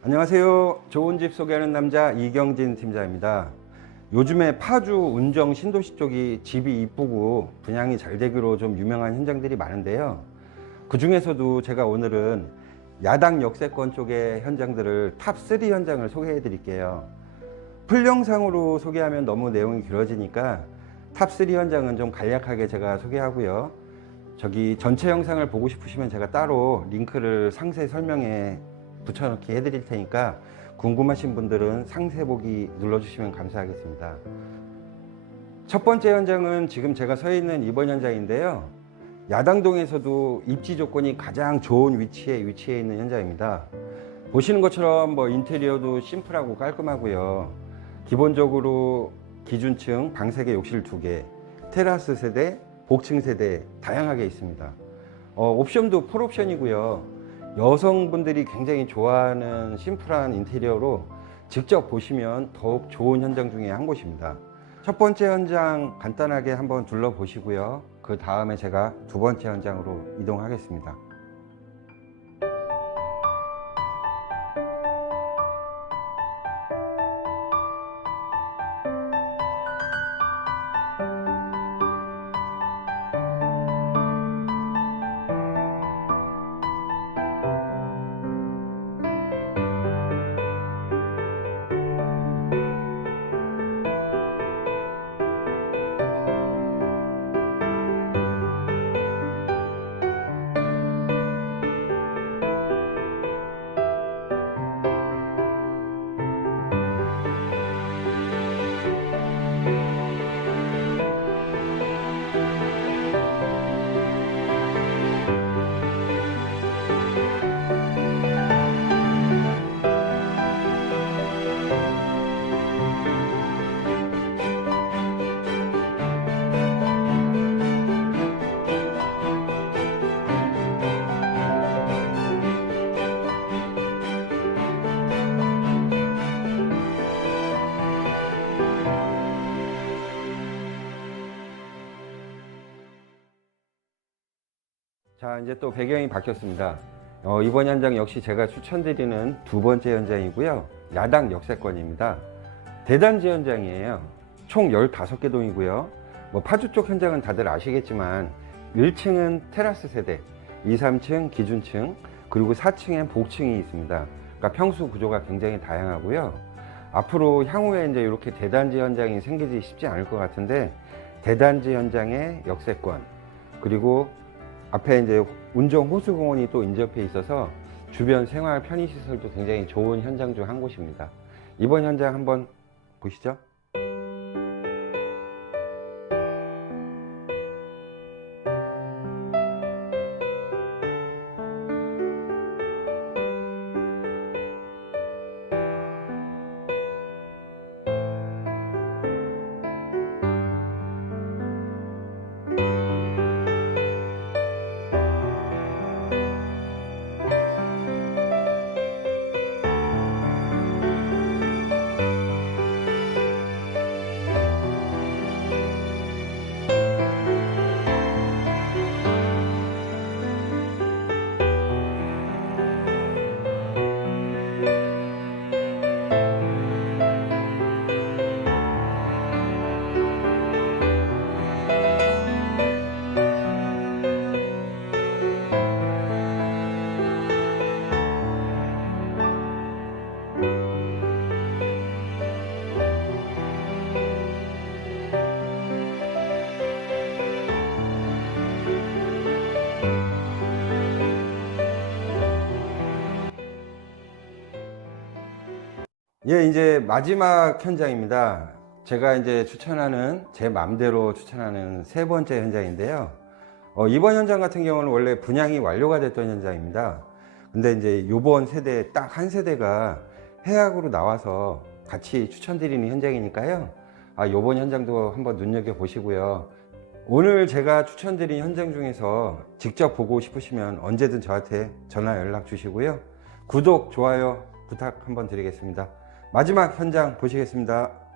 안녕하세요. 좋은 집 소개하는 남자 이경진 팀장입니다. 요즘에 파주 운정 신도시 쪽이 집이 이쁘고 분양이 잘 되기로 좀 유명한 현장들이 많은데요. 그 중에서도 제가 오늘은 야당 역세권 쪽의 현장들을 탑3 현장을 소개해 드릴게요. 풀 영상으로 소개하면 너무 내용이 길어지니까 탑3 현장은 좀 간략하게 제가 소개하고요. 저기 전체 영상을 보고 싶으시면 제가 따로 링크를 상세 설명에 붙여넣기 해드릴 테니까 궁금하신 분들은 상세 보기 눌러주시면 감사하겠습니다. 첫 번째 현장은 지금 제가 서 있는 이번 현장인데요. 야당동에서도 입지 조건이 가장 좋은 위치에 위치해 있는 현장입니다. 보시는 것처럼 뭐 인테리어도 심플하고 깔끔하고요. 기본적으로 기준층 방세개 욕실 2개, 테라스 세대, 복층 세대 다양하게 있습니다. 어, 옵션도 풀옵션이고요. 여성분들이 굉장히 좋아하는 심플한 인테리어로 직접 보시면 더욱 좋은 현장 중에 한 곳입니다. 첫 번째 현장 간단하게 한번 둘러보시고요. 그 다음에 제가 두 번째 현장으로 이동하겠습니다. 자, 이제 또 배경이 바뀌었습니다. 어, 이번 현장 역시 제가 추천드리는 두 번째 현장이고요. 야당 역세권입니다. 대단지 현장이에요. 총 15개 동이고요. 뭐 파주 쪽 현장은 다들 아시겠지만 1층은 테라스 세대, 2, 3층 기준층, 그리고 4층엔 복층이 있습니다. 그러니까 평수 구조가 굉장히 다양하고요. 앞으로 향후에 이제 이렇게 대단지 현장이 생기기 쉽지 않을 것 같은데 대단지 현장의 역세권 그리고 앞에 이제 운정 호수공원이 또 인접해 있어서 주변 생활 편의시설도 굉장히 좋은 현장 중 한 곳입니다. 이번 현장 한번 보시죠. 예, 이제 마지막 현장입니다. 제가 이제 추천하는 제 맘대로 추천하는 세 번째 현장인데요. 어, 이번 현장 같은 경우는 원래 분양이 완료가 됐던 현장입니다. 근데 이제 이번 세대 딱 한 세대가 해약으로 나와서 같이 추천드리는 현장이니까요. 아, 이번 현장도 한번 눈여겨 보시고요. 오늘 제가 추천드린 현장 중에서 직접 보고 싶으시면 언제든 저한테 전화 연락 주시고요. 구독, 좋아요 부탁 한번 드리겠습니다. 마지막 현장 보시겠습니다.